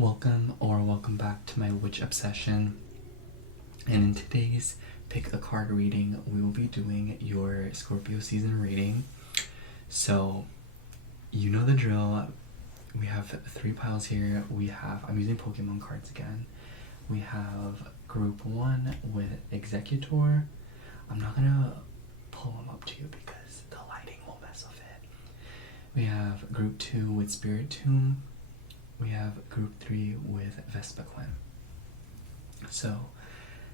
Welcome back to my witch obsession. And in today's pick a card reading, we will be doing your Scorpio season reading. So you know the drill. We have 3 piles here. I'm using Pokemon cards again. We have group 1 with Executor. I'm not gonna pull them up to you because the lighting will mess with it. We have group 2 with Spirit Tomb. We have group 3 with Vespaquin. So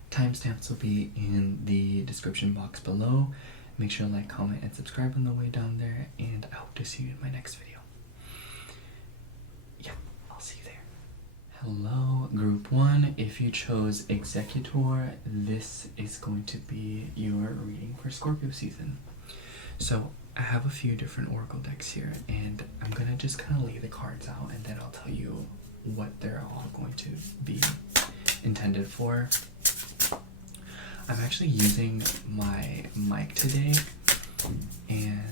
timestamps will be in the description box below. Make sure to like, comment, and subscribe on the way down there, and I hope to see you in my next video. Yeah, I'll see you there. Hello, group 1. If you chose Executor, this is going to be your reading for Scorpio season. So I have a few different oracle decks here, and I'm gonna just kind of lay the cards out, and then I'll tell you what they're all going to be intended for. I'm actually using my mic today, and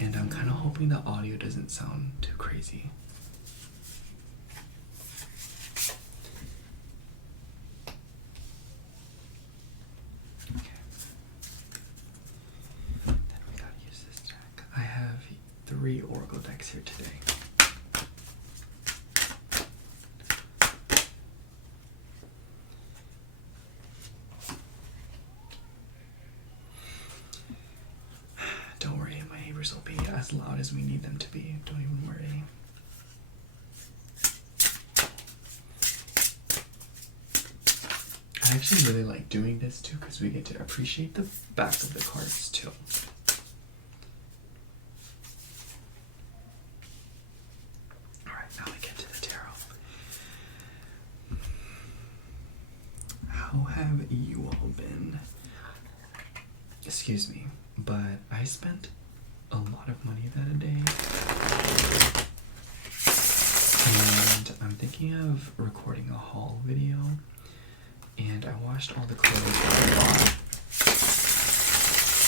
I'm kind of hoping the audio doesn't sound too crazy. I have 3 oracle decks here today. Don't worry, my neighbors will be as loud as we need them to be. Don't even worry. I actually really like doing this too because we get to appreciate the back of the cards too. How have you all been? Excuse me, but I spent a lot of money that day, and I'm thinking of recording a haul video, and I washed all the clothes that I bought,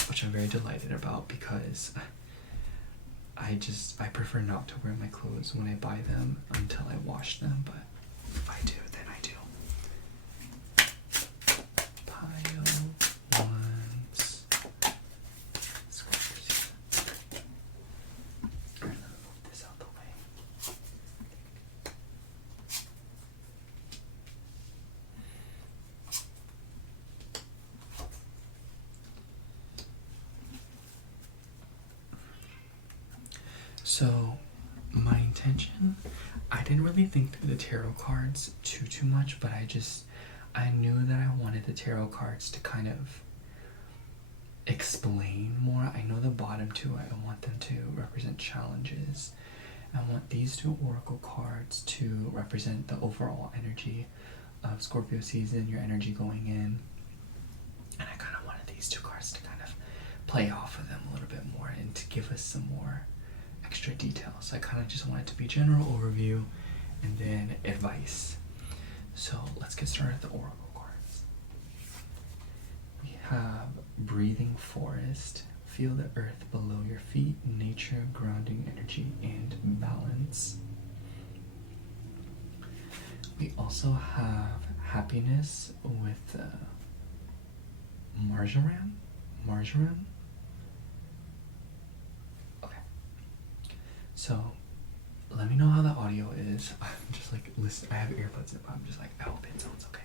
which I'm very delighted about because I prefer not to wear my clothes when I buy them until I wash them, but if I do, then I do. So, my intention, I didn't really think through the tarot cards too much, but I knew that I wanted the tarot cards to kind of explain more. I know the bottom 2, I want them to represent challenges. I want these 2 oracle cards to represent the overall energy of Scorpio season, your energy going in. And I kind of wanted these 2 cards to kind of play off of them a little bit more and to give us some more extra details. I kind of just want it to be general overview and then advice. So let's get started with the oracle cards. We have Breathing Forest. Feel the earth below your feet, nature, grounding energy, and balance. We also have Happiness with Marjoram. So, let me know how the audio is. I'm just like, listen, I have earbuds in, but I'm just like, I hope it sounds okay.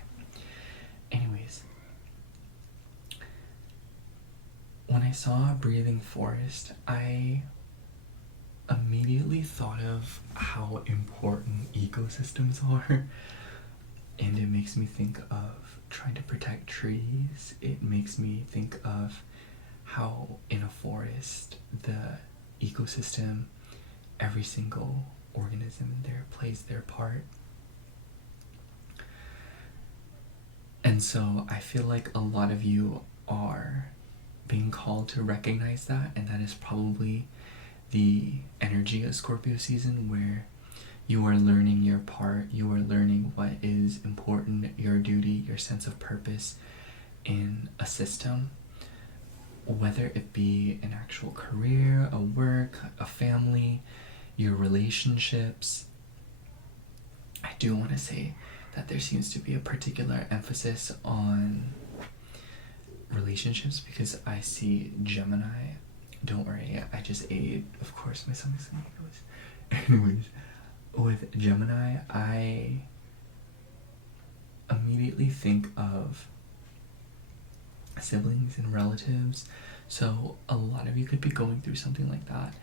Anyways, when I saw Breathing Forest, I immediately thought of how important ecosystems are. And it makes me think of trying to protect trees. It makes me think of how in a forest, the ecosystem, every single organism in there plays their part. And so I feel like a lot of you are being called to recognize that, and that is probably the energy of Scorpio season, where you are learning your part, you are learning what is important, your duty, your sense of purpose in a system. whether it be an actual career, a work, a family, your relationships. I do want to say that there seems to be a particular emphasis on relationships because I see Gemini. Don't worry, I just ate, of course, my stomach's gonna go. Anyways, with Gemini, I immediately think of siblings and relatives. So a lot of you could be going through something like that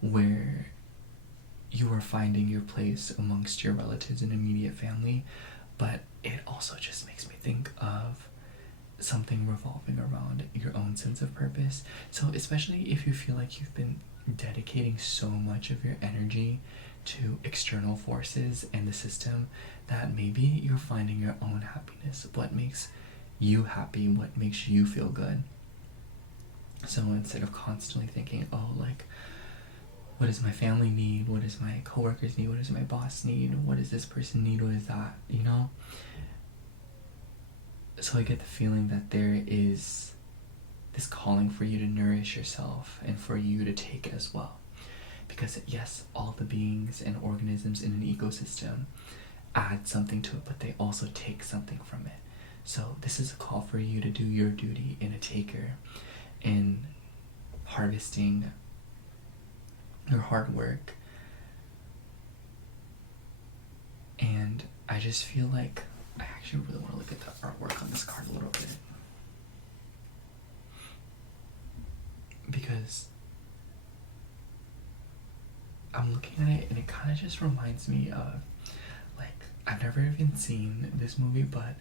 where you are finding your place amongst your relatives and immediate family, but it also just makes me think of something revolving around your own sense of purpose. So especially if you feel like you've been dedicating so much of your energy to external forces and the system that maybe you're finding your own happiness, what makes you happy, what makes you feel good. So instead of constantly thinking, oh, like, what does my family need? What does my coworkers need? What does my boss need? What does this person need? What is that? You know? So I get the feeling that there is this calling for you to nourish yourself and for you to take as well. Because yes, all the beings and organisms in an ecosystem add something to it, but they also take something from it. So this is a call for you to do your duty in a taker, in harvesting your hard work. And I just feel like I actually really want to look at the artwork on this card a little bit, because I'm looking at it and it kind of just reminds me of, like, I've never even seen this movie, but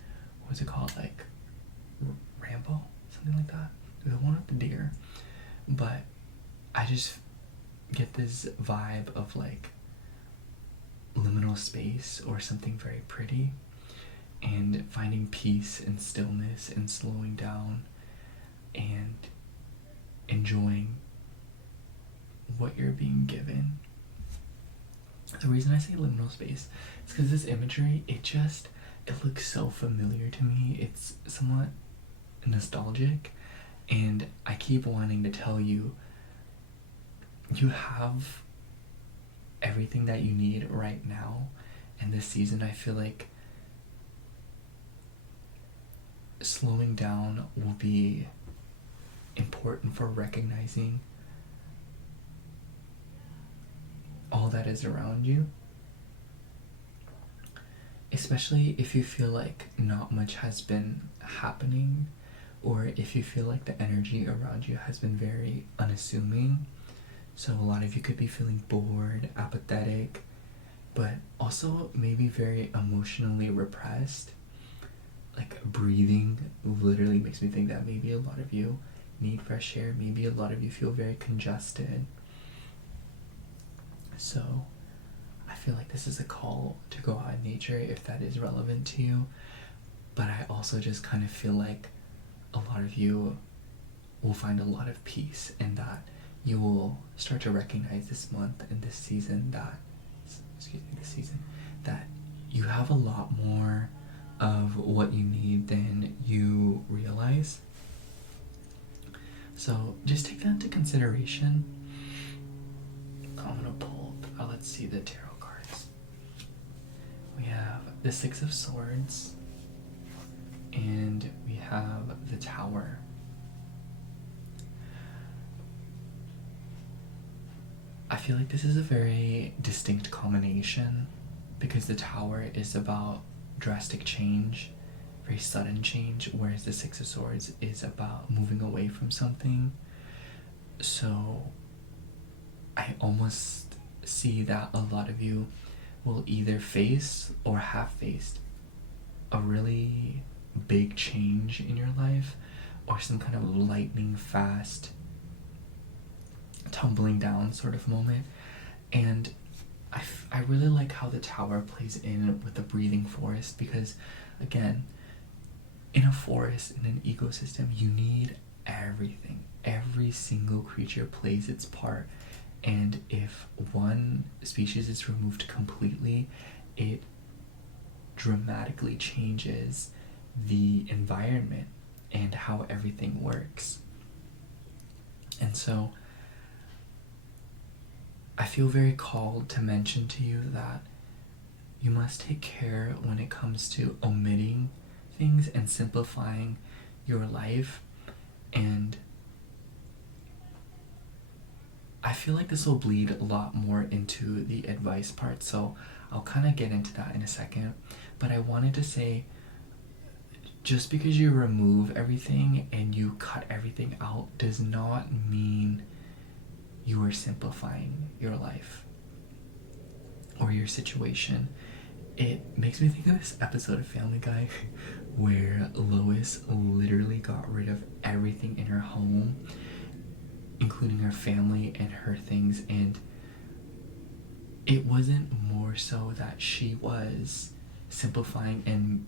what's it called, like Rambo, something like that, the one with the deer. But I just get this vibe of like liminal space or something very pretty, and finding peace and stillness and slowing down and enjoying what you're being given. The reason I say liminal space is because this imagery, it looks so familiar to me. It's somewhat nostalgic, and I keep wanting to tell you, you have everything that you need right now. And this season, I feel like slowing down will be important for recognizing all that is around you, especially if you feel like not much has been happening, or if you feel like the energy around you has been very unassuming. So a lot of you could be feeling bored, apathetic, but also maybe very emotionally repressed. Like breathing literally makes me think that maybe a lot of you need fresh air, maybe a lot of you feel very congested. So I feel like this is a call to go out in nature if that is relevant to you. But I also just kind of feel like a lot of you will find a lot of peace, and that you will start to recognize this month and this season that you have a lot more of what you need than you realize. So just take that into consideration. I'm gonna pull, let's see the tarot cards. We have the Six of Swords, and we have the Tower. I feel like this is a very distinct combination, because the Tower is about drastic change, very sudden change, whereas the Six of Swords is about moving away from something. So I almost see that a lot of you will either face or have faced a really big change in your life, or some kind of lightning fast tumbling down sort of moment. And I really like how the Tower plays in with the breathing forest, because again, in a forest, in an ecosystem, you need everything. Every single creature plays its part, and if one species is removed completely, it dramatically changes the environment and how everything works. And so I feel very called to mention to you that you must take care when it comes to omitting things and simplifying your life. And I feel like this will bleed a lot more into the advice part, so I'll kind of get into that in a second. But I wanted to say, just because you remove everything and you cut everything out does not mean you are simplifying your life or your situation. It makes me think of this episode of Family Guy where Lois literally got rid of everything in her home, including her family and her things, and it wasn't more so that she was simplifying and,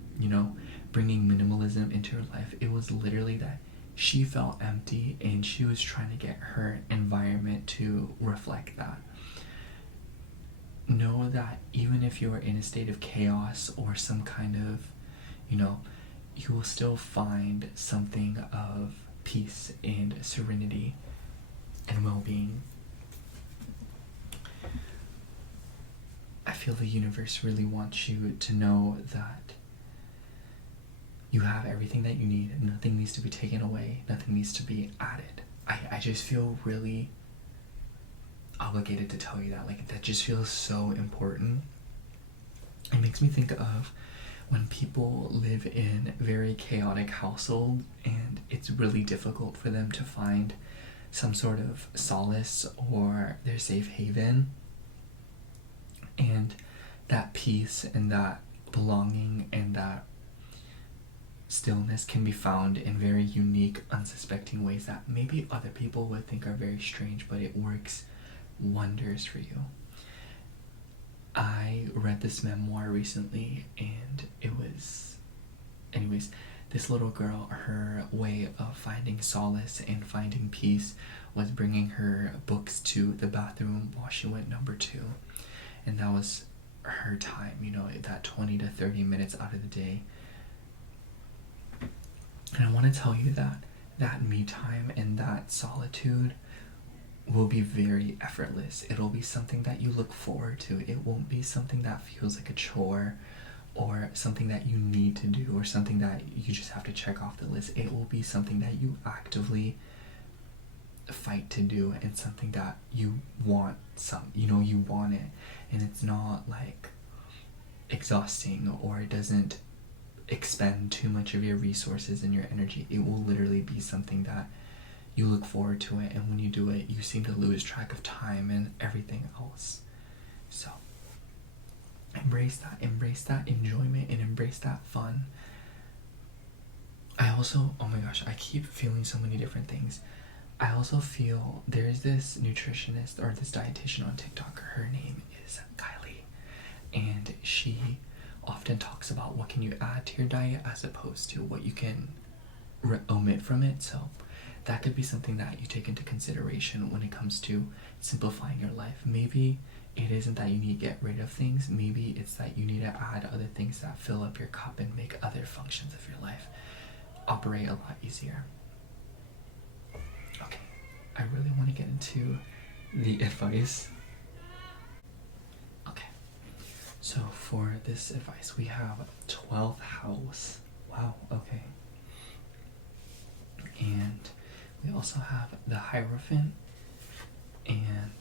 bringing minimalism into her life. It was literally that she felt empty and she was trying to get her environment to reflect that. Know that even if you are in a state of chaos or some kind of, you will still find something of peace and serenity and well-being. I feel the universe really wants you to know that you have everything that you need. Nothing needs to be taken away. Nothing needs to be added. I just feel really obligated to tell you that. Like, that just feels so important. It makes me think of when people live in very chaotic households and it's really difficult for them to find some sort of solace or their safe haven. And that peace and that belonging and that stillness can be found in very unique, unsuspecting ways that maybe other people would think are very strange, but it works wonders for you. I read this memoir recently, and this little girl, her way of finding solace and finding peace was bringing her books to the bathroom while she went number 2. And that was her time, that 20 to 30 minutes out of the day. And I want to tell you that me time and that solitude will be very effortless. It'll be something that you look forward to. It won't be something that feels like a chore or something that you need to do or something that you just have to check off the list. It will be something that you actively fight to do and something that you want. You want it, and it's not like exhausting or it doesn't expend too much of your resources and your energy. It will literally be something that you look forward to it, and when you do it, you seem to lose track of time and everything else. So embrace that enjoyment and embrace that fun. I also, oh my gosh, I keep feeling so many different things. I also feel there's this nutritionist or this dietitian on TikTok. Her name is Kylie, and she often talks about what can you add to your diet as opposed to what you can omit from it. So that could be something that you take into consideration when it comes to simplifying your life. Maybe it isn't that you need to get rid of things. Maybe it's that you need to add other things that fill up your cup and make other functions of your life operate a lot easier. Okay, I really want to get into the advice. Okay, so for this advice, we have 12th house. Wow, okay. And we also have the Hierophant and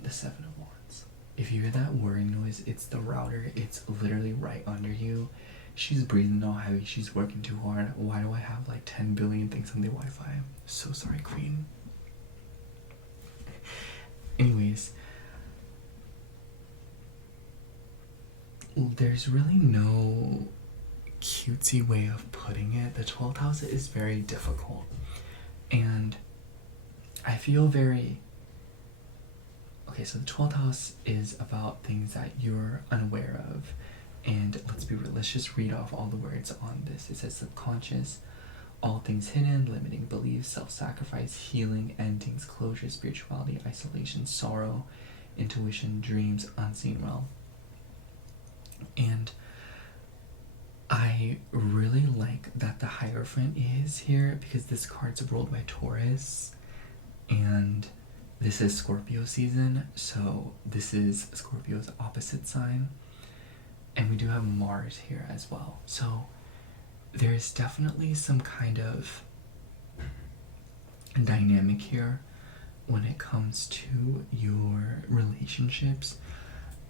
the 7 of Wands. If you hear that whirring noise, it's the router. It's literally right under you. She's breathing all heavy. She's working too hard. Why do I have like 10 billion things on the Wi-Fi? I'm so sorry, Queen. Anyways, there's really no cutesy way of putting it. The 12th house is very difficult. And I feel very... Okay, so the 12th house is about things that you're unaware of. And let's be real, let's just read off all the words on this. It says subconscious, all things hidden, limiting beliefs, self-sacrifice, healing, endings, closure, spirituality, isolation, sorrow, intuition, dreams, unseen realm. And I really like that the Hierophant is here because this card's ruled by Taurus. and this is Scorpio season, so this is Scorpio's opposite sign, and we do have Mars here as well. So there's definitely some kind of dynamic here when it comes to your relationships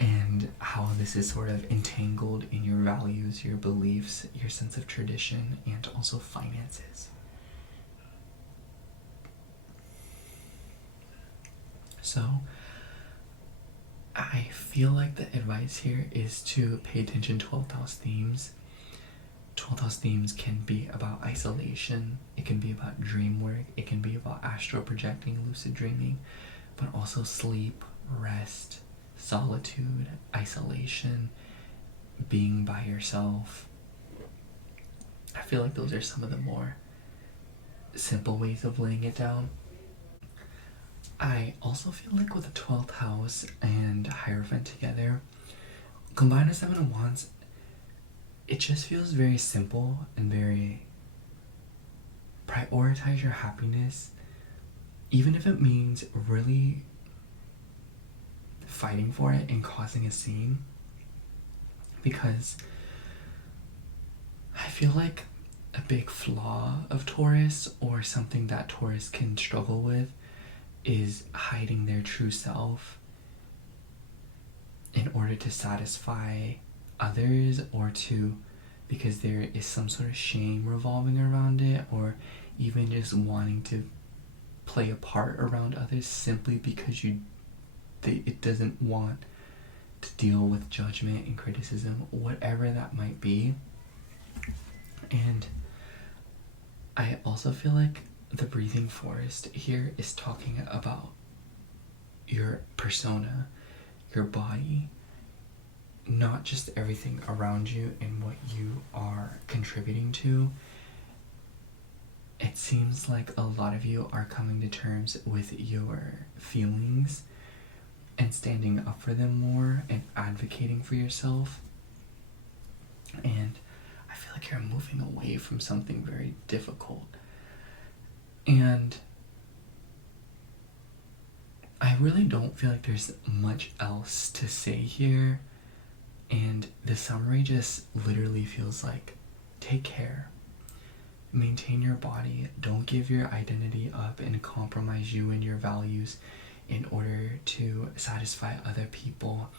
and how this is sort of entangled in your values, your beliefs, your sense of tradition, and also finances. So I feel like the advice here is to pay attention to 12th house themes. 12th house themes can be about isolation, it can be about dream work, it can be about astral projecting, lucid dreaming, but also sleep, rest, solitude, isolation, being by yourself. I feel like those are some of the more simple ways of laying it down. I also feel like with the 12th house and Hierophant together, combined with 7 of Wands, it just feels very simple and very prioritize your happiness, even if it means really fighting for it and causing a scene. Because I feel like a big flaw of Taurus, or something that Taurus can struggle with, is hiding their true self in order to satisfy others, or to, because there is some sort of shame revolving around it, or even just wanting to play a part around others simply because it doesn't want to deal with judgment and criticism, whatever that might be. And I also feel like the breathing forest here is talking about your persona, your body, not just everything around you and what you are contributing to. It seems like a lot of you are coming to terms with your feelings and standing up for them more and advocating for yourself. And I feel like you're moving away from something very difficult. And I really don't feel like there's much else to say here. And the summary just literally feels like, take care. Maintain your body. Don't give your identity up and compromise you and your values in order to satisfy other people,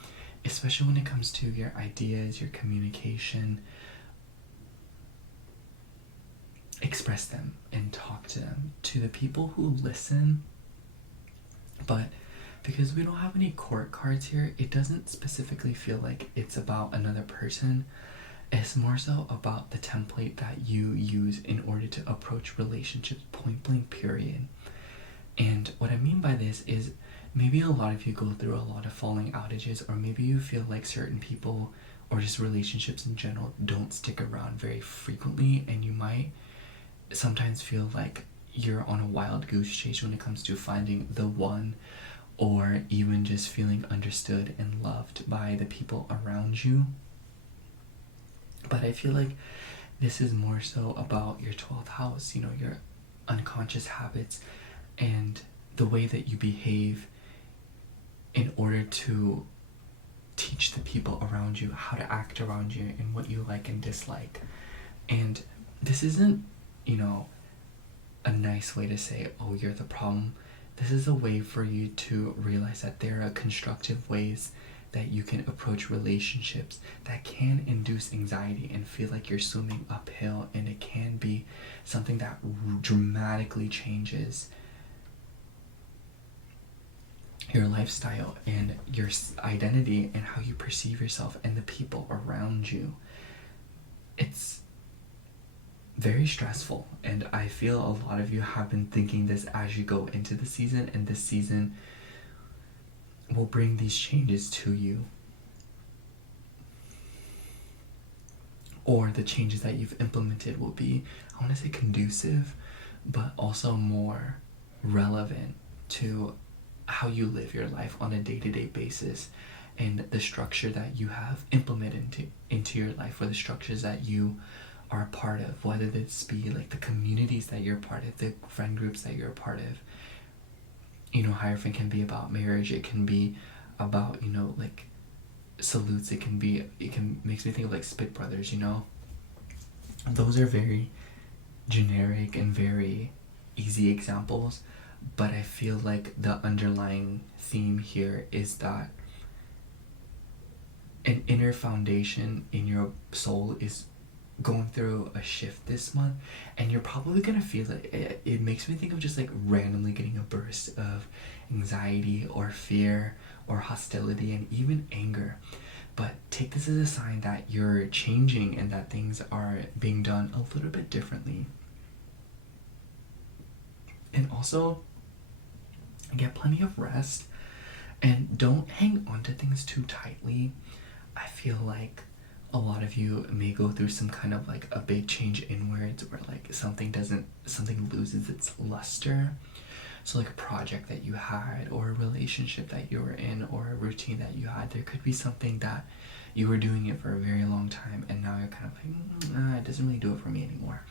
especially when it comes to your ideas, your communication. Express them and talk to them, to the people who listen. But because we don't have any court cards here, it doesn't specifically feel like it's about another person. It's more so about the template that you use in order to approach relationships, point blank, period. And what I mean by this is, maybe a lot of you go through a lot of falling outages, or maybe you feel like certain people or just relationships in general don't stick around very frequently, and you might sometimes feel like you're on a wild goose chase when it comes to finding the one, or even just feeling understood and loved by the people around you. But I feel like this is more so about your 12th house, your unconscious habits and the way that you behave in order to teach the people around you how to act around you and what you like and dislike. And this isn't, a nice way to say, oh, you're the problem. This is a way for you to realize that there are constructive ways that you can approach relationships that can induce anxiety and feel like you're swimming uphill, and it can be something that dramatically changes your lifestyle and your identity and how you perceive yourself and the people around you. It's very stressful, and I feel a lot of you have been thinking this as you go into the season, and this season will bring these changes to you, or the changes that you've implemented will be, I want to say, conducive, but also more relevant to how you live your life on a day-to-day basis, and the structure that you have implemented into your life, or the structures that you are a part of, whether this be like the communities that you're part of, the friend groups that you're a part of. you know, Hierophant can be about marriage. It can be about, you know, like salutes. It can makes me think of like Spit Brothers, you know. Those are very generic and very easy examples, but I feel like the underlying theme here is that an inner foundation in your soul is going through a shift this month, and you're probably gonna feel it. It makes me think of just like randomly getting a burst of anxiety or fear or hostility and even anger. But take this as a sign that you're changing and that things are being done a little bit differently. And also, get plenty of rest and don't hang on to things too tightly. I feel like a lot of you may go through some kind of like a big change inwards where like something loses its luster. So like a project that you had, or a relationship that you were in, or a routine that you had, there could be something that you were doing it for a very long time and now you're kind of like, it doesn't really do it for me anymore.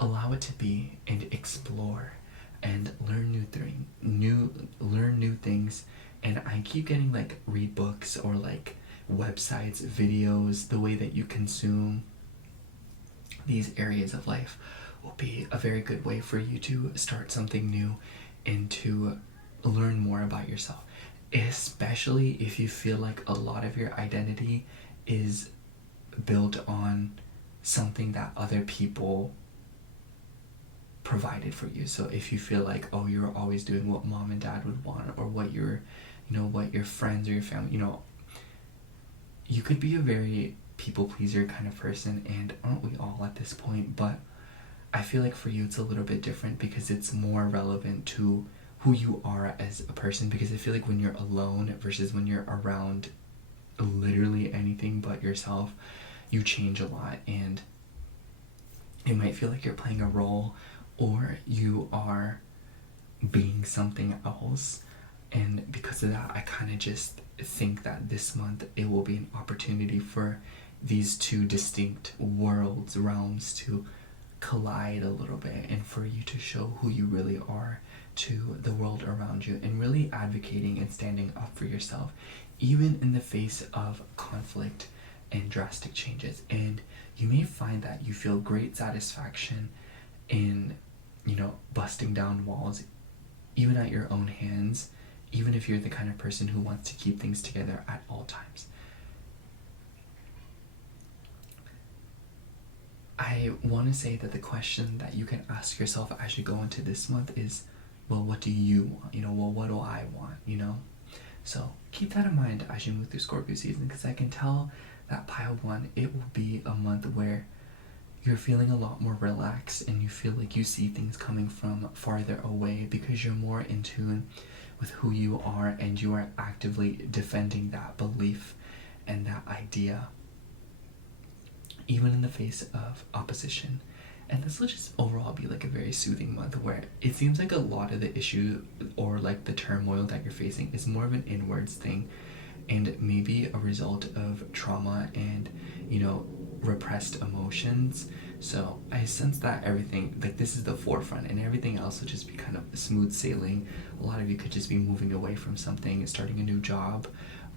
Allow it to be and explore and learn new things. And I keep getting like read books or like websites, videos. The way that you consume these areas of life will be a very good way for you to start something new and to learn more about yourself, especially if you feel like a lot of your identity is built on something that other people provided for you. So if you feel like, oh, you're always doing what mom and dad would want, or what your friends or your family, you know, you could be a very people pleaser kind of person, and aren't we all at this point? But I feel like for you it's a little bit different because it's more relevant to who you are as a person. Because I feel like when you're alone versus when you're around literally anything but yourself, you change a lot, and it might feel like you're playing a role or you are being something else. And because of that, I kind of just think that this month it will be an opportunity for these two distinct realms to collide a little bit, and for you to show who you really are to the world around you, and really advocating and standing up for yourself even in the face of conflict and drastic changes. And you may find that you feel great satisfaction in, you know, busting down walls even at your own hands, even if you're the kind of person who wants to keep things together at all times. I want to say that the question that you can ask yourself as you go into this month is, well, what do you want? You know, well, what do I want? You know? So keep that in mind as you move through Scorpio season, because I can tell that pile 1, it will be a month where you're feeling a lot more relaxed and you feel like you see things coming from farther away because you're more in tune with who you are, and you are actively defending that belief and that idea, even in the face of opposition. And this will just overall be like a very soothing month where it seems like a lot of the issue or like the turmoil that you're facing is more of an inwards thing, and maybe a result of trauma and, you know, repressed emotions. So I sense that everything, like, this is the forefront, and everything else will just be kind of smooth sailing. A lot of you could just be moving away from something, starting a new job,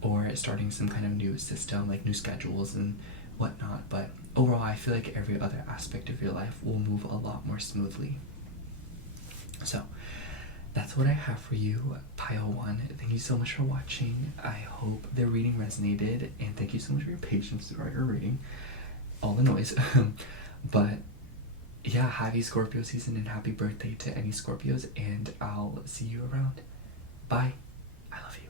or starting some kind of new system, like new schedules and whatnot. But overall, I feel like every other aspect of your life will move a lot more smoothly. So that's what I have for you, pile 1. Thank you so much for watching. I hope the reading resonated, and thank you so much for your patience throughout your reading. All the noise. But yeah, happy Scorpio season and happy birthday to any Scorpios, and I'll see you around. Bye. I love you.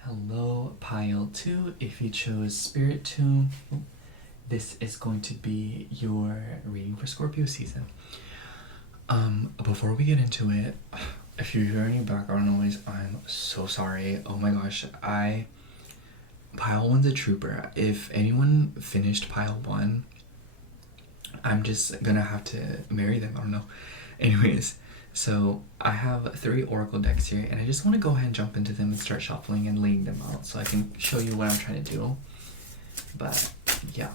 Hello, pile 2. If you chose Spirit Tomb, this is going to be your reading for Scorpio season. Before we get into it, if you hear any background noise, I'm so sorry. Oh my gosh, pile 1's a trooper. If anyone finished pile 1, I'm just gonna have to marry them. I don't know. Anyways, so I have 3 oracle decks here, and I just want to go ahead and jump into them and start shuffling and laying them out so I can show you what I'm trying to do. But yeah.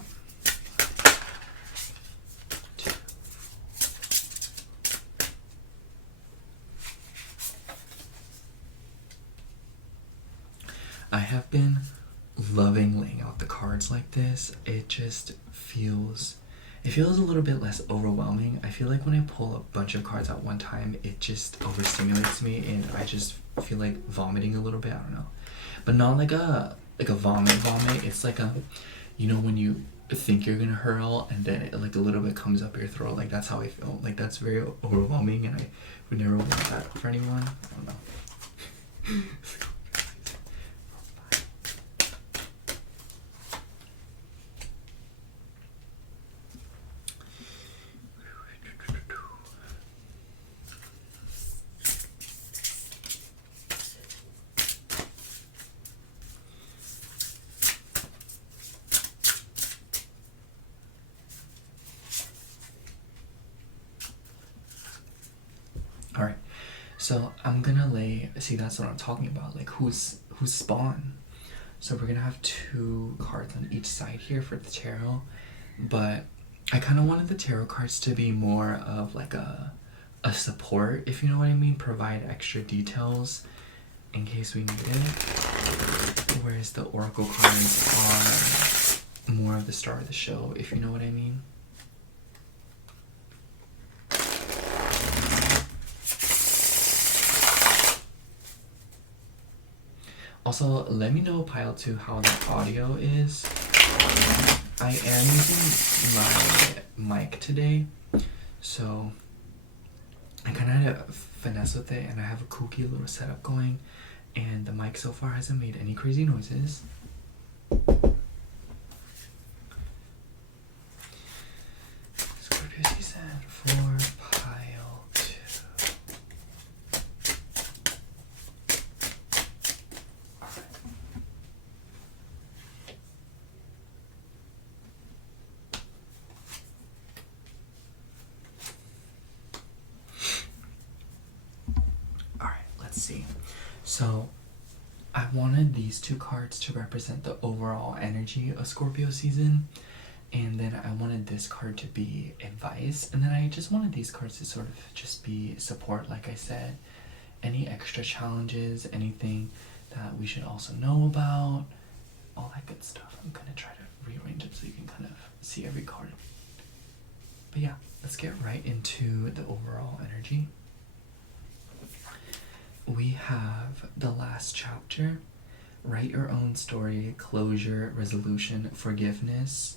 I have been loving laying out the cards like this. It just feels a little bit less overwhelming. I feel like when I pull a bunch of cards at one time, it just overstimulates me and I just feel like vomiting a little bit. I don't know, but not like a vomit. It's like a, you know, when you think you're gonna hurl and then it, like a little bit comes up your throat. Like that's how I feel. Like that's very overwhelming, and I would never want that for anyone. I don't know. All right, so I'm gonna lay. See, that's what I'm talking about. Like who's spawn. So we're gonna have 2 cards on each side here for the tarot, but I kind of wanted the tarot cards to be more of like a support, if you know what I mean. Provide extra details in case we need it. Whereas the oracle cards are more of the star of the show, if you know what I mean. Also, let me know, pile 2, how the audio is. I am using my mic today, so I kind of had to finesse with it, and I have a kooky little setup going, and the mic so far hasn't made any crazy noises. Scorpio season 4, pile 2. See, so I wanted these 2 cards to represent the overall energy of Scorpio season, and then I wanted this card to be advice, and then I just wanted these cards to sort of just be support, like I said. Any extra challenges, anything that we should also know about, all that good stuff. I'm gonna try to rearrange it so you can kind of see every card. But yeah, let's get right into the overall energy. We have the last chapter, write your own story, closure, resolution, forgiveness.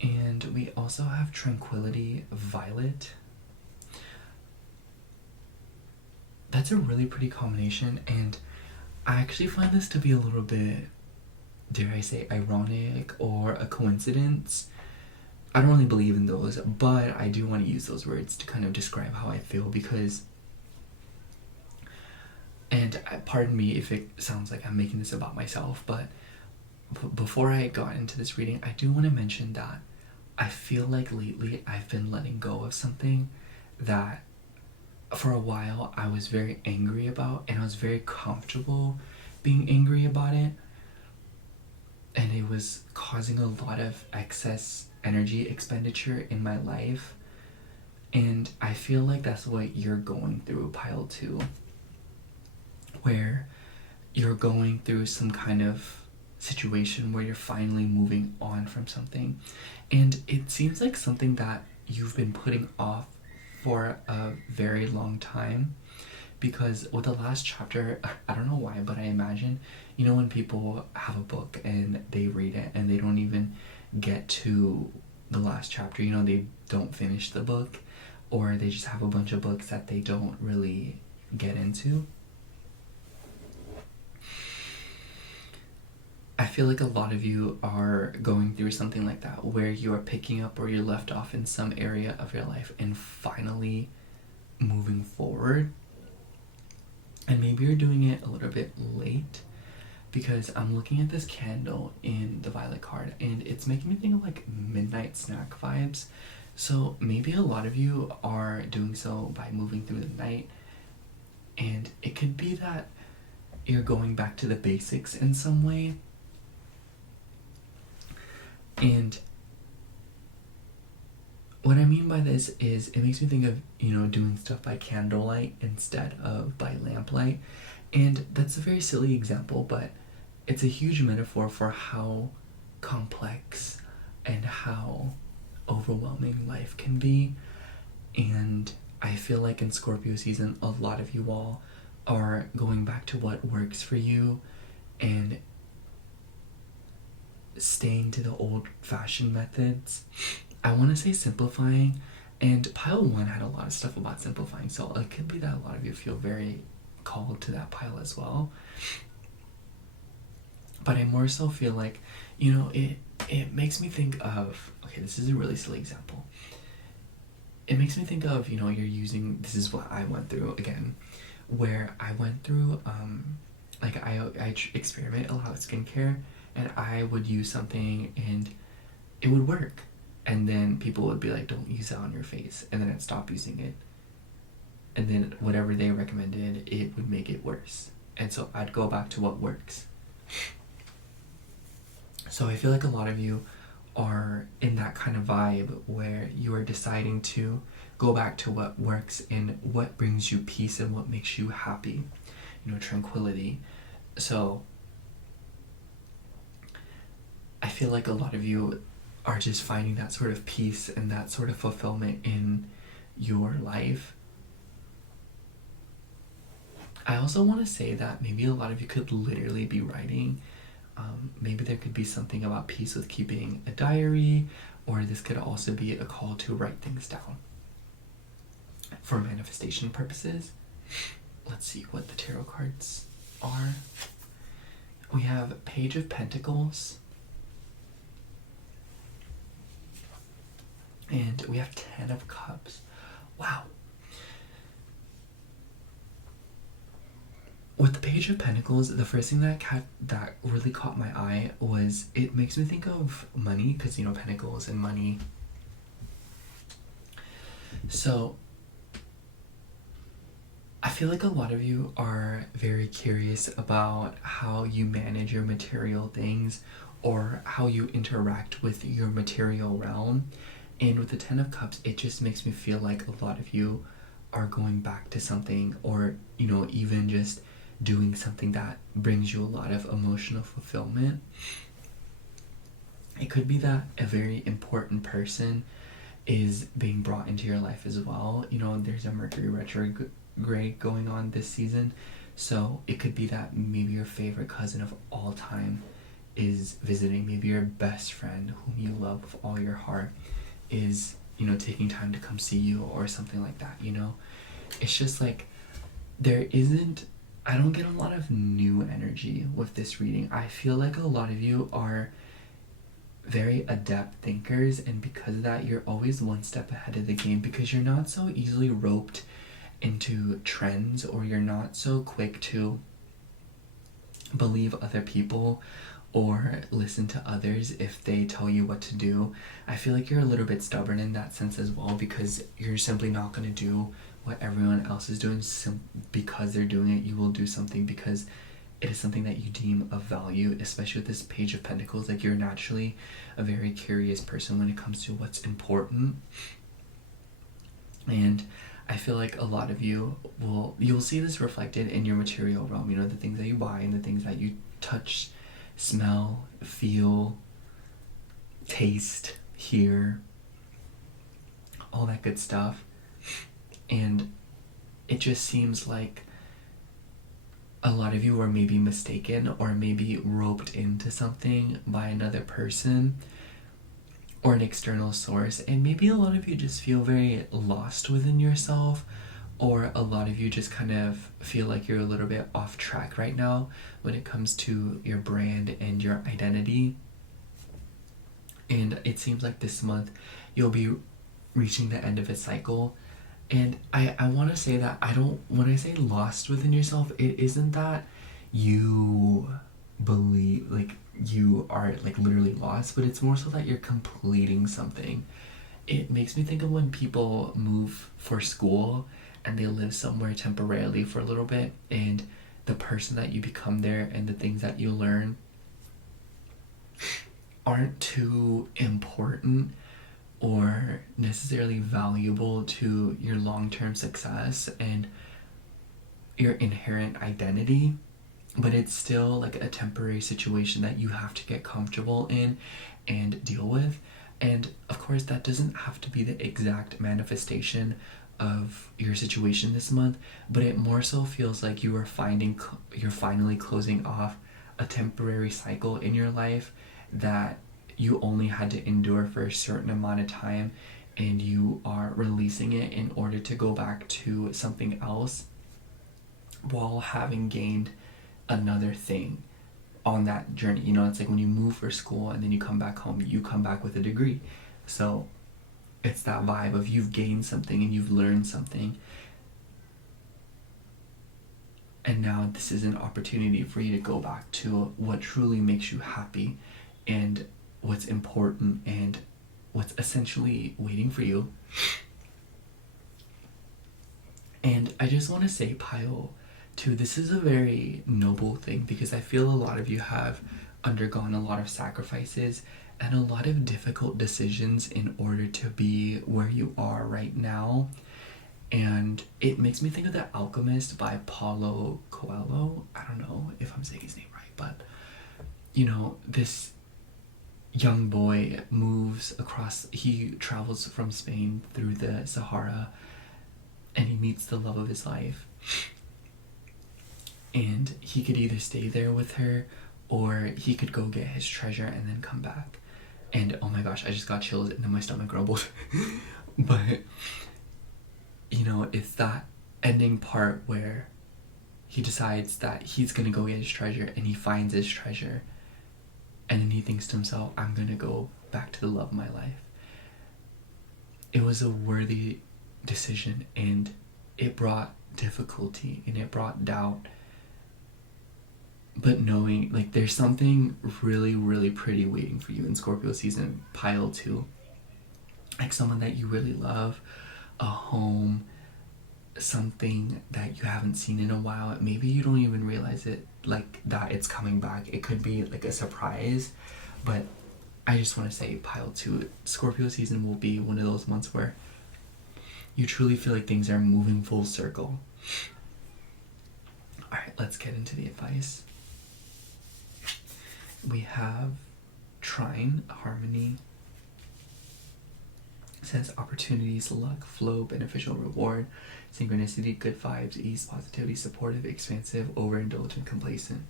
And we also have tranquility, violet. That's a really pretty combination, and I actually find this to be a little bit, dare I say, ironic or a coincidence. I don't really believe in those, but I do want to use those words to kind of describe how I feel, because, and pardon me if it sounds like I'm making this about myself, but before I got into this reading, I do want to mention that I feel like lately I've been letting go of something that for a while I was very angry about, and I was very comfortable being angry about it, and it was causing a lot of excess energy expenditure in my life. And I feel like that's what you're going through, pile 2, where you're going through some kind of situation where you're finally moving on from something, and it seems like something that you've been putting off for a very long time. Because with the last chapter, I don't know why, but I imagine, you know, when people have a book and they read it and they don't even get to the last chapter, you know, they don't finish the book, or they just have a bunch of books that they don't really get into. I feel like a lot of you are going through something like that, where you are picking up where you left off in some area of your life and finally moving forward. And maybe you're doing it a little bit late, because I'm looking at this candle in the violet card and it's making me think of like midnight snack vibes. So maybe a lot of you are doing so by moving through the night, and it could be that you're going back to the basics in some way. And what I mean by this is, it makes me think of, you know, doing stuff by candlelight instead of by lamplight. And that's a very silly example, but it's a huge metaphor for how complex and how overwhelming life can be. And I feel like in Scorpio season, a lot of you all are going back to what works for you and staying to the old-fashioned methods. I want to say simplifying, and pile 1 had a lot of stuff about simplifying, so it could be that a lot of you feel very called to that pile as well. But I more so feel like, it makes me think of, okay, this is a really silly example. It makes me think of, you're using, this is what I went through again, where I went through, I experiment a lot with skincare, and I would use something and it would work. And then people would be like, don't use that on your face. And then I'd stop using it. And then whatever they recommended, it would make it worse. And so I'd go back to what works. So I feel like a lot of you are in that kind of vibe where you are deciding to go back to what works and what brings you peace and what makes you happy, tranquility. So I feel like a lot of you are just finding that sort of peace and that sort of fulfillment in your life. I also want to say that maybe a lot of you could literally be writing. Maybe there could be something about peace with keeping a diary, or this could also be a call to write things down for manifestation purposes. Let's see what the tarot cards are. We have Page of Pentacles, and we have 10 of Cups. Wow. With the Page of Pentacles, the first thing that really caught my eye was it makes me think of money, because Pentacles and money. So I feel like a lot of you are very curious about how you manage your material things or how you interact with your material realm. And with the 10 of Cups, it just makes me feel like a lot of you are going back to something, or even just doing something that brings you a lot of emotional fulfillment. It could be that a very important person is being brought into your life as well. There's a Mercury retrograde going on this season, so it could be that maybe your favorite cousin of all time is visiting. Maybe your best friend whom you love with all your heart is taking time to come see you, or something like that. It's just like I don't get a lot of new energy with this reading. I feel like a lot of you are very adept thinkers, and because of that, you're always one step ahead of the game, because you're not so easily roped into trends, or you're not so quick to believe other people or listen to others if they tell you what to do. I feel like you're a little bit stubborn in that sense as well, because you're simply not going to do what everyone else is doing because they're doing it. You will do something because it is something that you deem of value, especially with this Page of Pentacles. Like, you're naturally a very curious person when it comes to what's important. And I feel like a lot of you you'll see this reflected in your material realm, the things that you buy and the things that you touch, smell, feel, taste, hear, all that good stuff. And it just seems like a lot of you are maybe mistaken or maybe roped into something by another person or an external source, and maybe a lot of you just feel very lost within yourself, or a lot of you just kind of feel like you're a little bit off track right now when it comes to your brand and your identity. And it seems like this month you'll be reaching the end of a cycle. And I want to say that when I say lost within yourself, it isn't that you believe like you are like literally lost, but it's more so that you're completing something. It makes me think of when people move for school and they live somewhere temporarily for a little bit, and the person that you become there and the things that you learn aren't too important or necessarily valuable to your long-term success, and your inherent identity, but it's still like a temporary situation that you have to get comfortable in and deal with. And of course, that doesn't have to be the exact manifestation of your situation this month, but it more so feels like you're finally closing off a temporary cycle in your life that you only had to endure for a certain amount of time, and you are releasing it in order to go back to something else while having gained another thing on that journey. You know, it's like when you move for school and then you come back home, you come back with a degree. So it's that vibe of you've gained something and you've learned something, and now this is an opportunity for you to go back to what truly makes you happy and what's important and what's essentially waiting for you. And I just want to say, Pio, too, this is a very noble thing, because I feel a lot of you have undergone a lot of sacrifices and a lot of difficult decisions in order to be where you are right now. And it makes me think of The Alchemist by Paulo Coelho. I don't know if I'm saying his name right, but you know, this young boy he travels from Spain through the Sahara, and he meets the love of his life. And he could either stay there with her, or he could go get his treasure and then come back. And oh my gosh, I just got chills and then my stomach grumbled. But you know, it's that ending part where he decides that he's gonna go get his treasure, and he finds his treasure, and then he thinks to himself, I'm gonna go back to the love of my life. It was a worthy decision, and it brought difficulty and it brought doubt, but knowing like there's something really, really pretty waiting for you in Scorpio season pile 2. Like someone that you really love, a home, something that you haven't seen in a while. Maybe you don't even realize it, like that it's coming back. It could be like a surprise. But I just want to say, pile 2, Scorpio season will be one of those months where you truly feel like things are moving full circle. Alright, let's get into the advice. We have trine, harmony. It says opportunities, luck, flow, beneficial reward, synchronicity, good vibes, ease, positivity, supportive, expansive, overindulgent, complacent.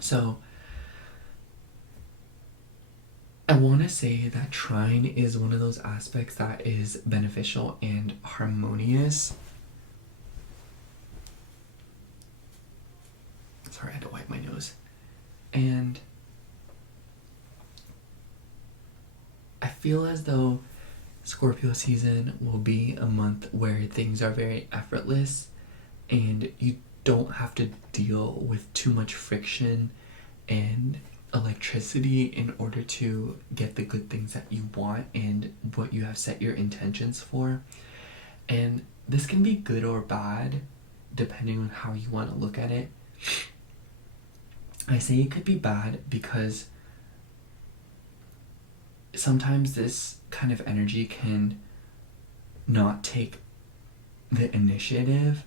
So I want to say that trine is one of those aspects that is beneficial and harmonious. Sorry, I had to wipe my nose. And I feel as though Scorpio season will be a month where things are very effortless and you don't have to deal with too much friction and electricity in order to get the good things that you want and what you have set your intentions for. And this can be good or bad depending on how you want to look at it. I say it could be bad because sometimes this kind of energy can not take the initiative,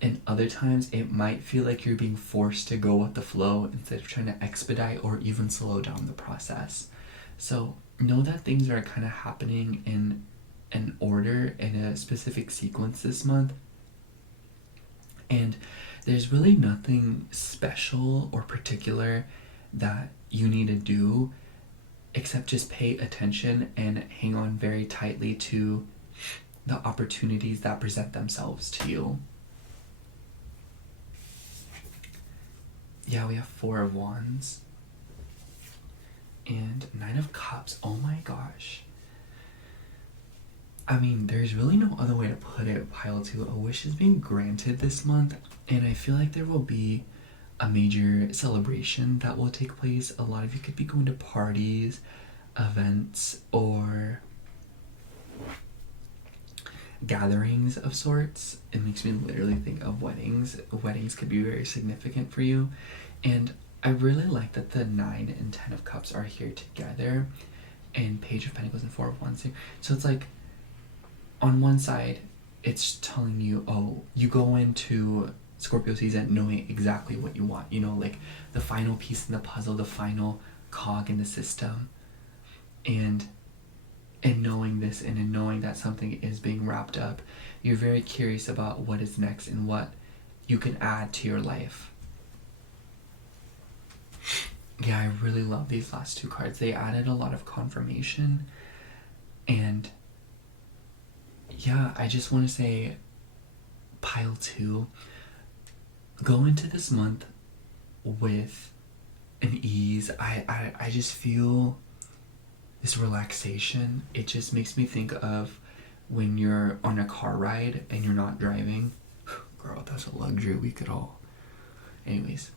and other times it might feel like you're being forced to go with the flow instead of trying to expedite or even slow down the process. So know that things are kind of happening in an order, in a specific sequence this month, and there's really nothing special or particular that you need to do except just pay attention and hang on very tightly to the opportunities that present themselves to you. Yeah, we have 4 of Wands and 9 of Cups. Oh my gosh. I mean, there's really no other way to put it, pile 2. A wish is being granted this month, and I feel like there will be a major celebration that will take place. A lot of you could be going to parties, events, or gatherings of sorts. It makes me literally think of weddings. Weddings could be very significant for you, and I really like that the 9 and 10 of Cups are here together, and Page of Pentacles and 4 of Wands here. So it's like on one side, it's telling you, oh, you go into Scorpio season knowing exactly what you want, you know, like the final piece in the puzzle, the final cog in the system, and knowing this and in knowing that something is being wrapped up, you're very curious about what is next and what you can add to your life. Yeah, I really love these last two cards. They added a lot of confirmation, and yeah, I just want to say, pile 2, go into this month with an ease. I just feel this relaxation. It just makes me think of when you're on a car ride and you're not driving. Girl, that's a luxury we could all. Anyways,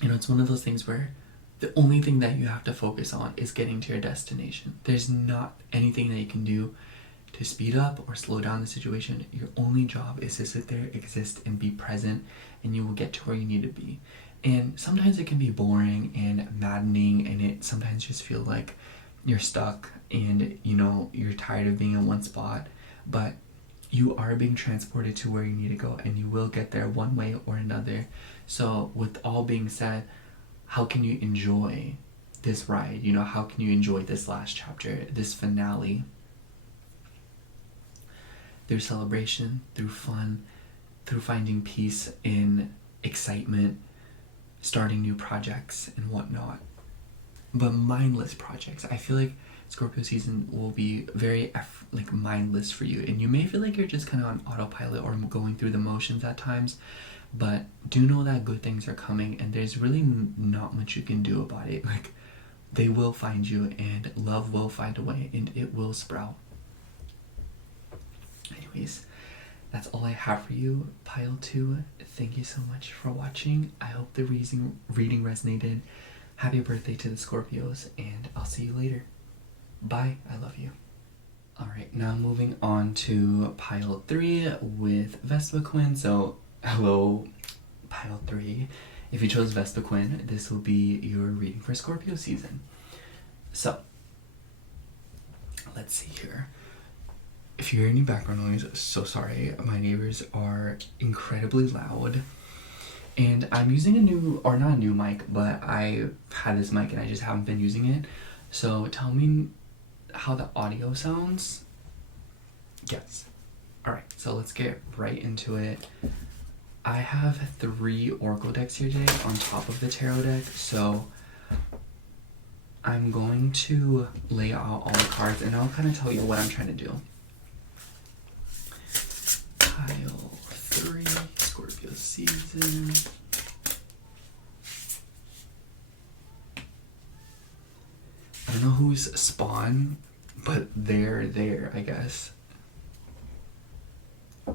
you know, it's one of those things where the only thing that you have to focus on is getting to your destination. There's not anything that you can do to speed up or slow down the situation. Your only job is to sit there, exist, and be present, and you will get to where you need to be. And sometimes it can be boring and maddening, and it sometimes just feels like you're stuck and, you know, you're tired of being in one spot, but you are being transported to where you need to go, and you will get there one way or another. So with all being said, how can you enjoy this ride? You know, how can you enjoy this last chapter, this finale? Through celebration, through fun, through finding peace in excitement, starting new projects and whatnot. But mindless projects. I feel like Scorpio season will be very mindless for you, and you may feel like you're just kind of on autopilot or going through the motions at times, but do know that good things are coming, and there's really not much you can do about it. Like, they will find you, and love will find a way, and it will sprout. Anyways, that's all I have for you, pile 2. Thank you so much for watching. I hope the reading resonated. Happy birthday to the Scorpios, and I'll see you later. Bye. I love you. Alright, now moving on to pile 3 with Vespa Quinn. So, hello, pile 3. If you chose Vespa Quinn, this will be your reading for Scorpio season. So, let's see here. If you hear any background noise, so sorry. My neighbors are incredibly loud. And I'm using a new, or not a new mic, but I had this mic and I just haven't been using it. So tell me how the audio sounds. Yes. Alright, so let's get right into it. I have 3 Oracle decks here today on top of the tarot deck. So I'm going to lay out all the cards and I'll kind of tell you what I'm trying to do. Pile 3, Scorpio season. I don't know who's spawn, but they're there, I guess. I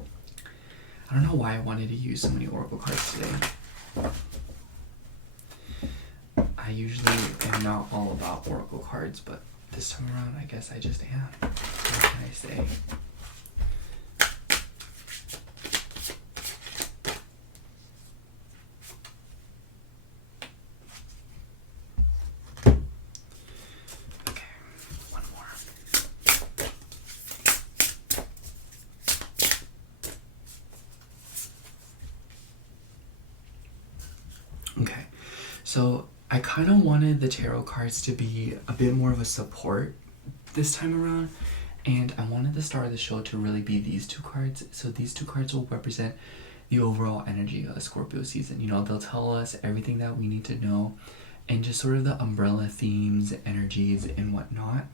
don't know why I wanted to use so many Oracle cards today. I usually am not all about Oracle cards, but this time around, I guess I just am. What can I say? Okay, so I kind of wanted the tarot cards to be a bit more of a support this time around, and I wanted the star of the show to really be these 2 cards. So these 2 cards will represent the overall energy of Scorpio season. You know, they'll tell us everything that we need to know and just sort of the umbrella themes, energies, and whatnot.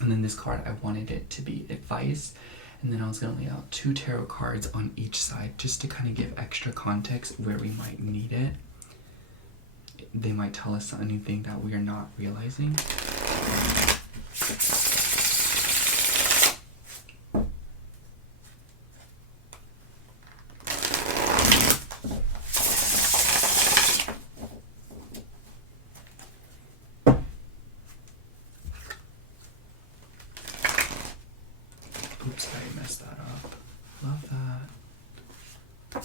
And then this card, I wanted it to be advice. And then I was going to lay out 2 tarot cards on each side just to kind of give extra context where we might need it. They might tell us anything that we are not realizing. Oops, I messed that up. Love that.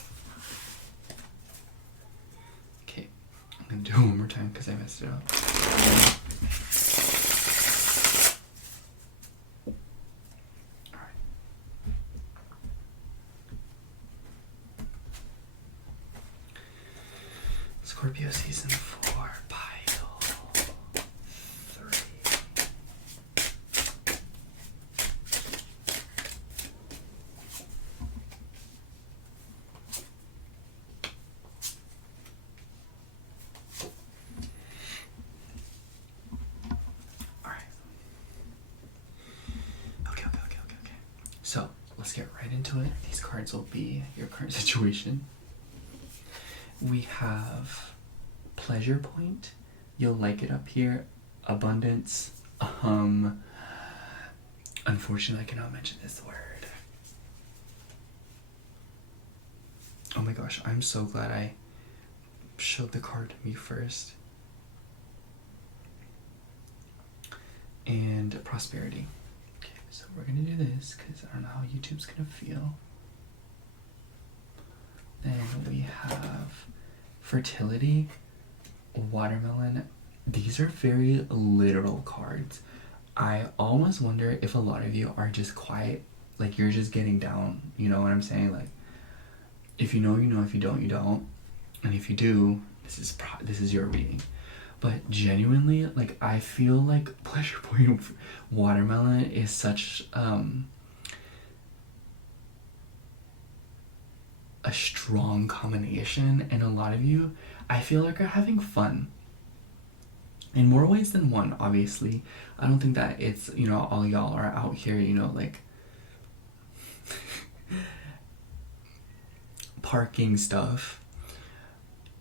Okay, I'm gonna do it one more time because I messed it up. Scorpio season 4, pile 3. Alright. Okay. So, let's get right into it. These cards will be your current situation. We have pleasure point. You'll like it up here. Abundance. Unfortunately, I cannot mention this word. Oh my gosh, I'm so glad I showed the card to me first. And prosperity. Okay, so we're gonna do this because I don't know how YouTube's gonna feel. Then we have fertility, watermelon. These are very literal cards. I almost wonder if a lot of you are just quiet, like you're just getting down, you know what I'm saying? Like, if you know, you know, if you don't, you don't. And if you do, this is your reading. But genuinely, like, I feel like pleasure point watermelon is such a strong combination, and a lot of you, I feel like, are having fun in more ways than one. Obviously, I don't think that it's, you know, all y'all are out here, you know, like parking stuff.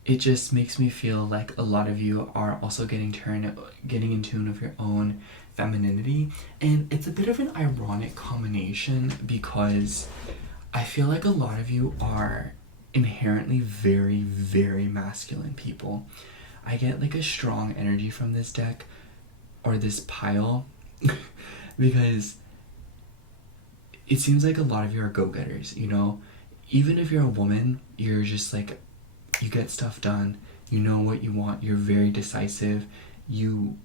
It just makes me feel like a lot of you are also getting in tune with your own femininity, and it's a bit of an ironic combination because I feel like a lot of you are inherently very, very masculine people. I get like a strong energy from this deck or this pile because it seems like a lot of you are go-getters, you know? Even if you're a woman, you're just like, you get stuff done, you know what you want, you're very decisive, you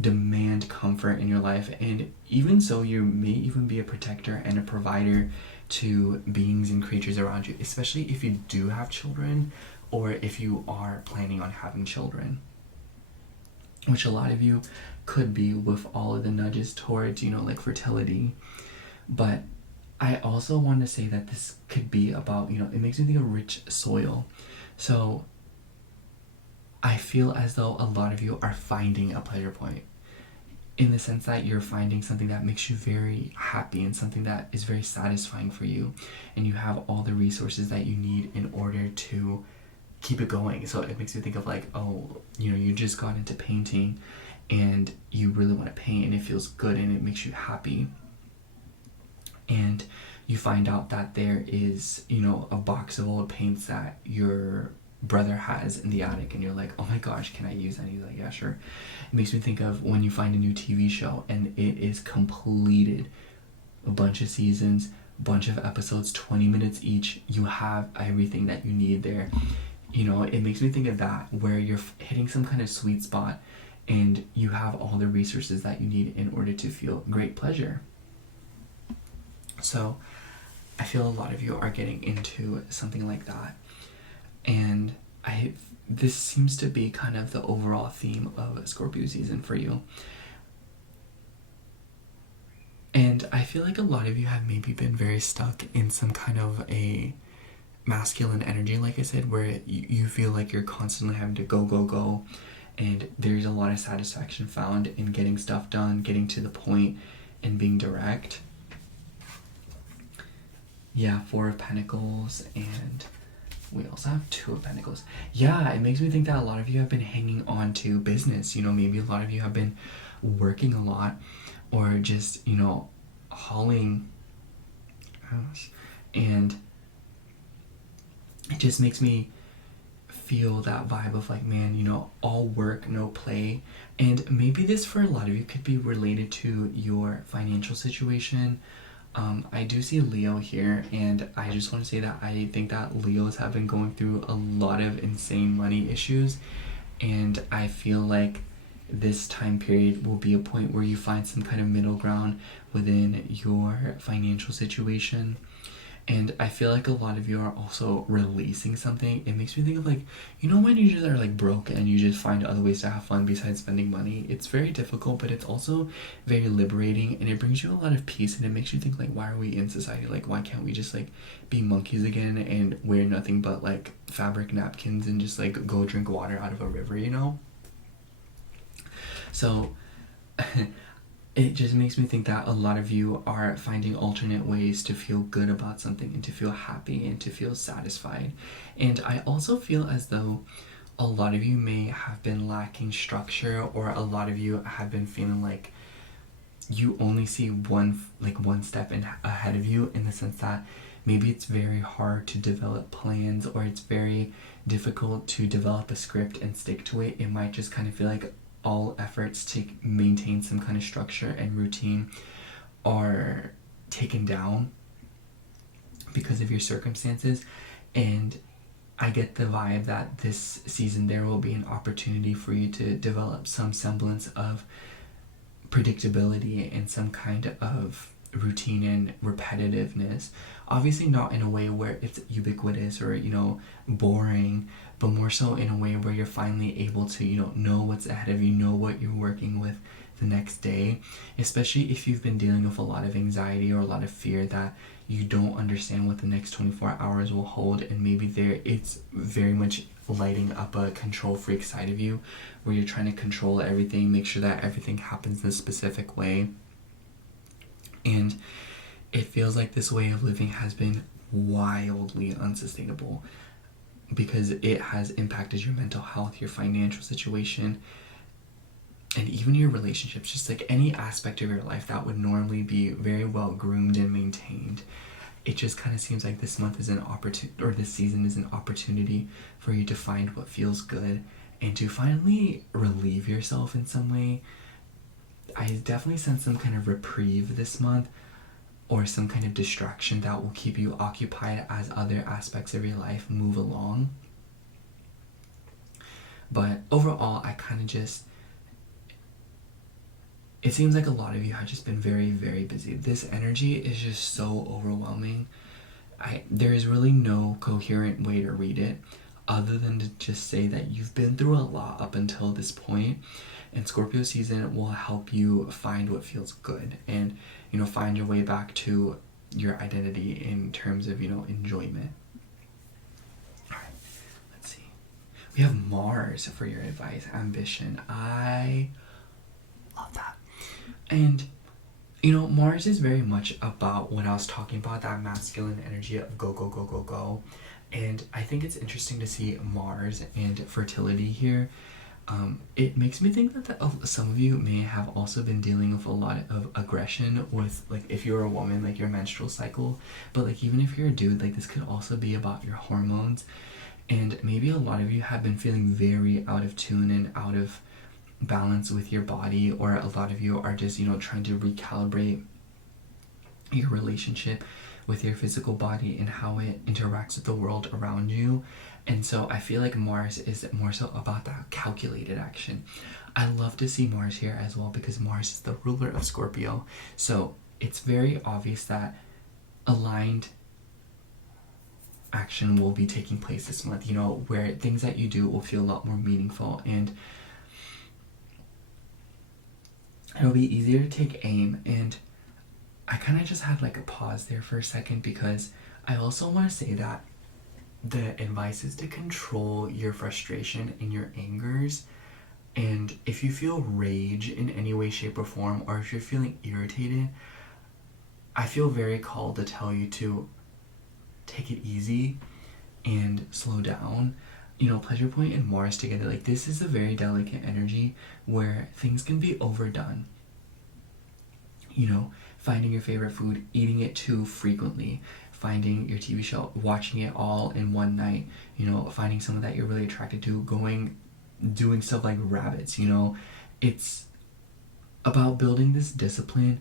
demand comfort in your life, and even so, you may even be a protector and a provider to beings and creatures around you, especially if you do have children or if you are planning on having children, which a lot of you could be with all of the nudges towards, you know, like fertility. But I also want to say that this could be about, you know, it makes me think of rich soil. So I feel as though a lot of you are finding a pleasure point, in the sense that you're finding something that makes you very happy and something that is very satisfying for you, and you have all the resources that you need in order to keep it going. So it makes me think of like, oh, you know, you just got into painting and you really want to paint and it feels good and it makes you happy, and you find out that there is, you know, a box of old paints that your brother has in the attic, and you're like, oh my gosh, can I use that? And he's like, yeah, sure. It makes me think of when you find a new TV show and it is completed, a bunch of seasons, bunch of episodes, 20 minutes each, you have everything that you need there. You know, it makes me think of that, where you're hitting some kind of sweet spot and you have all the resources that you need in order to feel great pleasure. So I feel a lot of you are getting into something like that, and this seems to be kind of the overall theme of Scorpio season for you. And I feel like a lot of you have maybe been very stuck in some kind of a masculine energy, like I said, where you feel like you're constantly having to go, and there's a lot of satisfaction found in getting stuff done, getting to the point, and being direct. Yeah, 4 of Pentacles, and we also have 2 of Pentacles. Yeah, it makes me think that a lot of you have been hanging on to business. You know, maybe a lot of you have been working a lot, or just, you know, hauling house. And it just makes me feel that vibe of like, man, you know, all work, no play. And maybe this for a lot of you could be related to your financial situation. I do see Leo here, and I just want to say that I think that Leos have been going through a lot of insane money issues, and I feel like this time period will be a point where you find some kind of middle ground within your financial situation. And I feel like a lot of you are also releasing something. It makes me think of like, you know, when you just are like broke and you just find other ways to have fun besides spending money. It's very difficult, but it's also very liberating, and it brings you a lot of peace, and it makes you think like, why are we in society? Like, why can't we just like be monkeys again and wear nothing but like fabric napkins and just like go drink water out of a river, you know? So it just makes me think that a lot of you are finding alternate ways to feel good about something and to feel happy and to feel satisfied. And I also feel as though a lot of you may have been lacking structure, or a lot of you have been feeling like you only see one step ahead of you, in the sense that maybe it's very hard to develop plans, or it's very difficult to develop a script and stick to it. It might just kind of feel like all efforts to maintain some kind of structure and routine are taken down because of your circumstances. And I get the vibe that this season there will be an opportunity for you to develop some semblance of predictability and some kind of routine and repetitiveness. Obviously not in a way where it's ubiquitous or, you know, boring, but more so in a way where you're finally able to, you know what's ahead of you, know what you're working with the next day. Especially if you've been dealing with a lot of anxiety or a lot of fear that you don't understand what the next 24 hours will hold, and maybe it's very much lighting up a control freak side of you, where you're trying to control everything, make sure that everything happens in a specific way. And it feels like this way of living has been wildly unsustainable, because it has impacted your mental health, your financial situation, and even your relationships. Just like any aspect of your life that would normally be very well groomed and maintained. It just kind of seems like this month is an opportunity, or this season is an opportunity for you to find what feels good and to finally relieve yourself in some way. I definitely sense some kind of reprieve this month, or some kind of distraction that will keep you occupied as other aspects of your life move along. But overall, I kind of just, it seems like a lot of you have just been very, very busy. This energy is just so overwhelming. There is really no coherent way to read it, other than to just say that you've been through a lot up until this point, and Scorpio season will help you find what feels good, and, you know, find your way back to your identity in terms of, you know, enjoyment. All right, let's see. We have Mars for your advice, ambition. I love that. And, you know, Mars is very much about what I was talking about, that masculine energy of go, go, go, go, go. And I think it's interesting to see Mars and fertility here. It makes me think that some of you may have also been dealing with a lot of aggression with, like, if you're a woman, like your menstrual cycle. But like, even if you're a dude, like, this could also be about your hormones. And maybe a lot of you have been feeling very out of tune and out of balance with your body, or a lot of you are just, you know, trying to recalibrate your relationship with your physical body and how it interacts with the world around you. And so I feel like Mars is more so about that calculated action. I love to see Mars here as well, because Mars is the ruler of Scorpio. So it's very obvious that aligned action will be taking place this month, you know, where things that you do will feel a lot more meaningful, and it'll be easier to take aim. And I kind of just had like a pause there for a second, because I also want to say that the advice is to control your frustration and your angers. And if you feel rage in any way, shape, or form, or if you're feeling irritated, I feel very called to tell you to take it easy and slow down. You know, pleasure point and Mars together, like, this is a very delicate energy where things can be overdone. You know, finding your favorite food, eating it too frequently, finding your TV show, watching it all in one night, you know, finding someone that you're really attracted to, doing stuff like rabbits, you know. It's about building this discipline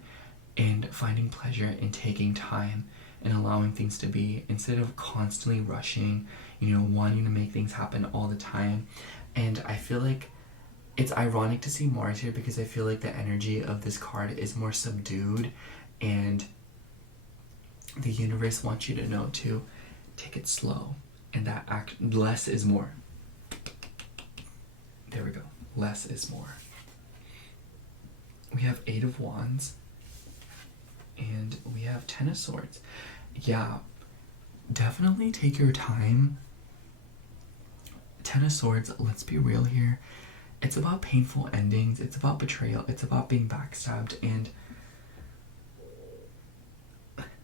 and finding pleasure in taking time and allowing things to be, instead of constantly rushing, you know, wanting to make things happen all the time. And I feel like it's ironic to see Mars here, because I feel like the energy of this card is more subdued, and the universe wants you to know to take it slow, and that less is more. There we go. Less is more. We have 8 of Wands, and we have 10 of Swords. Yeah, definitely take your time. 10 of Swords, let's be real here. It's about painful endings. It's about betrayal. It's about being backstabbed. And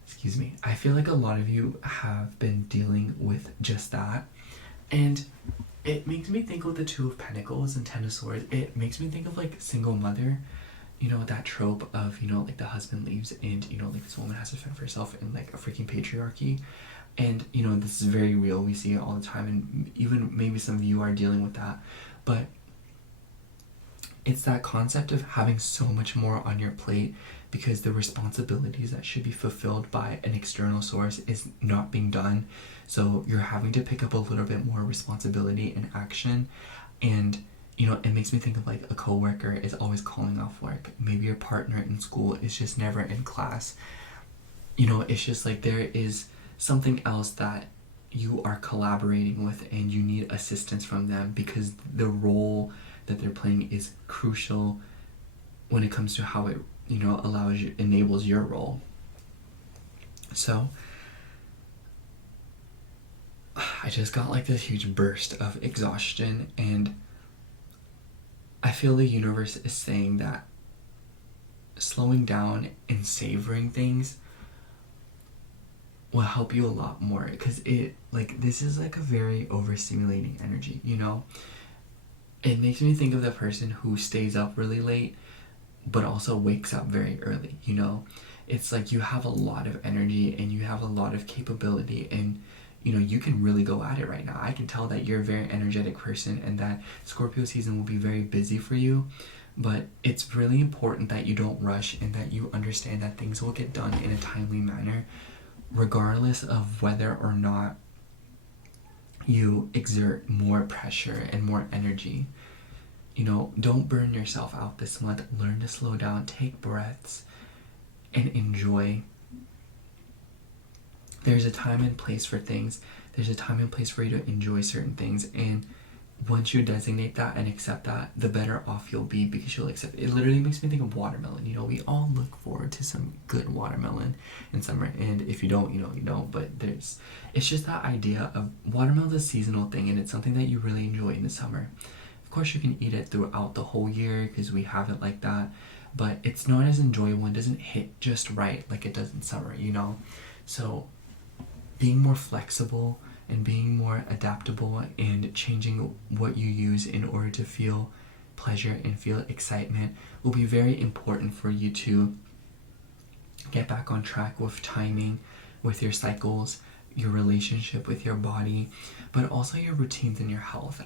excuse me, I feel like a lot of you have been dealing with just that. And it makes me think of the 2 of Pentacles and 10 of Swords. It makes me think of like single mother. You know, that trope of, you know, like the husband leaves and, you know, like this woman has to fend for herself in like a freaking patriarchy. And, you know, this is very real. We see it all the time. And even maybe some of you are dealing with that. But it's that concept of having so much more on your plate because the responsibilities that should be fulfilled by an external source is not being done. So you're having to pick up a little bit more responsibility and action. And you know, it makes me think of like a coworker is always calling off work. Maybe your partner in school is just never in class. You know, it's just like there is something else that you are collaborating with and you need assistance from them because the role that they're playing is crucial when it comes to how it, you know, enables your role. So I just got like this huge burst of exhaustion, and I feel the universe is saying that slowing down and savoring things will help you a lot more, because it, like, this is like a very overstimulating energy, you know? It makes me think of the person who stays up really late but also wakes up very early, you know? It's like you have a lot of energy and you have a lot of capability, and you know, you can really go at it right now. I can tell that you're a very energetic person and that Scorpio season will be very busy for you, but it's really important that you don't rush and that you understand that things will get done in a timely manner, regardless of whether or not you exert more pressure and more energy. You know, don't burn yourself out this month. Learn to slow down, take breaths, and enjoy. There's a time and place for things. There's a time and place for you to enjoy certain things, and once you designate that and accept that, the better off you'll be, because you'll accept it. It literally makes me think of watermelon. You know, we all look forward to some good watermelon in summer, and if you don't, you know, you don't. But it's just that idea of watermelon's a seasonal thing, and it's something that you really enjoy in the summer. Of course, you can eat it throughout the whole year because we have it like that, but it's not as enjoyable and doesn't hit just right like it does in summer, you know? So being more flexible and being more adaptable and changing what you use in order to feel pleasure and feel excitement will be very important for you to get back on track with timing, with your cycles, your relationship with your body, but also your routines and your health.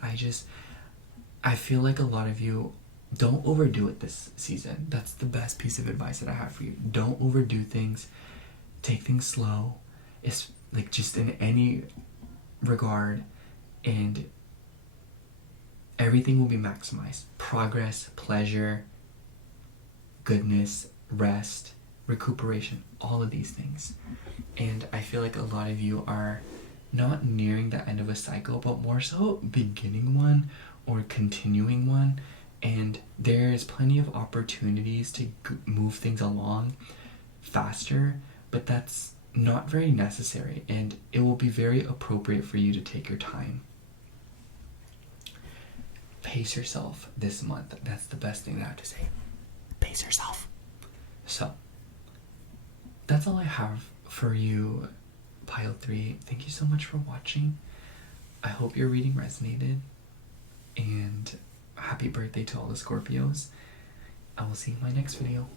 I feel like a lot of you don't overdo it this season. That's the best piece of advice that I have for you. Don't overdo things. Take things slow. It's like just in any regard, and everything will be maximized. Progress, pleasure, goodness, rest, recuperation, all of these things. And I feel like a lot of you are not nearing the end of a cycle, but more so beginning one or continuing one, and there's plenty of opportunities to move things along faster, but that's not very necessary, and it will be very appropriate for you to take your time. Pace yourself this month. That's the best thing that I have to say. Pace yourself. So that's all I have for you, pile 3. Thank you so much for watching. I hope your reading resonated, and happy birthday to all the Scorpios. I will see you in my next video.